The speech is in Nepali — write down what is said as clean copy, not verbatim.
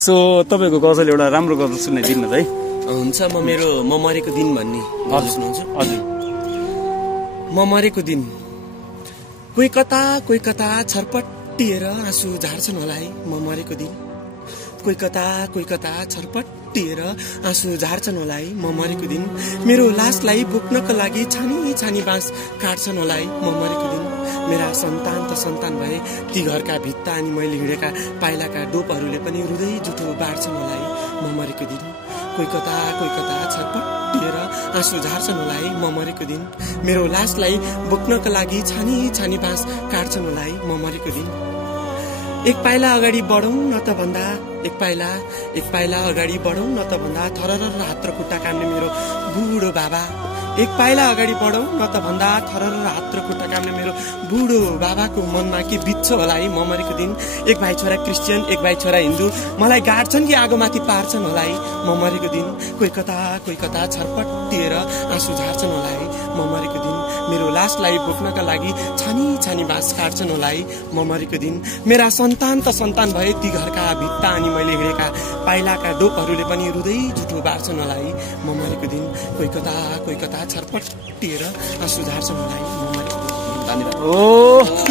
सो तपाईको गजल एउटा राम्रो गजल सुनाइदिनु न है। हुन्छ म मरेको दिन भन्ने गजल सुनाउँछु। हजुर। म मरेको दिन कोही कता छरपट्टिएर आँसु झार्छन् होला है। म मरेको दिन कोही कता छरपट्टिएर आँसु झार्छन् होला है। म मरेको दिन मेरो लासलाई बोक्नका लागि छानी बाँस काट्छन् होला है। म मरेको दिन मेरा सन्तान भए ती घरका भित्ता अनि मैले हिँडेका पाइलाका डोपहरूले पनि हृदय जुठो बाँड्छन् होला है। म मरेको दिन कोही कता छरपट्टिएर आँसु झार्छन् होला है। म मरेको दिन मेरो लासलाई बोक्नका लागि छानी बाँस काट्छन् होला है। म मरेको दिन एक पाइला अगाडि बढौँ न त भन्दा एक पाइला अगाडि बढौँ न त भन्दा थरर हात र खुट्टा काम्ने मेरो बुढो बाबा। एक पाइला अगाडि बढौँ न त भन्दा थरर हात र खुट्टा काम्ने मेरो बुढो बाबाको मनमा के बित्छ होला है। म मरेको दिन एक भाइ छोरा क्रिस्चियन एक भाइ छोरा हिन्दू मलाई गाड्छन् कि आगोमाथि पार्छन् होला है। म मरेको दिन कोही कता छरपट्टिएर आँसु झार्छन् होला है। म मरेको दिन मेरो लासलाई बोक्नका लागि छानी बाँस काट्छन् होला है। म मरेको दिन मेरा सन्तान भए ती घरका भित्ता अनि मैले हिँडेका पाइलाका डोपहरूले पनि हृदय जुठो बार्छन् होला है। म मरेको दिन कोही कता छरपट्टिएर आँसु झार्छन् होला है। म मरेको दिन। धन्यवाद।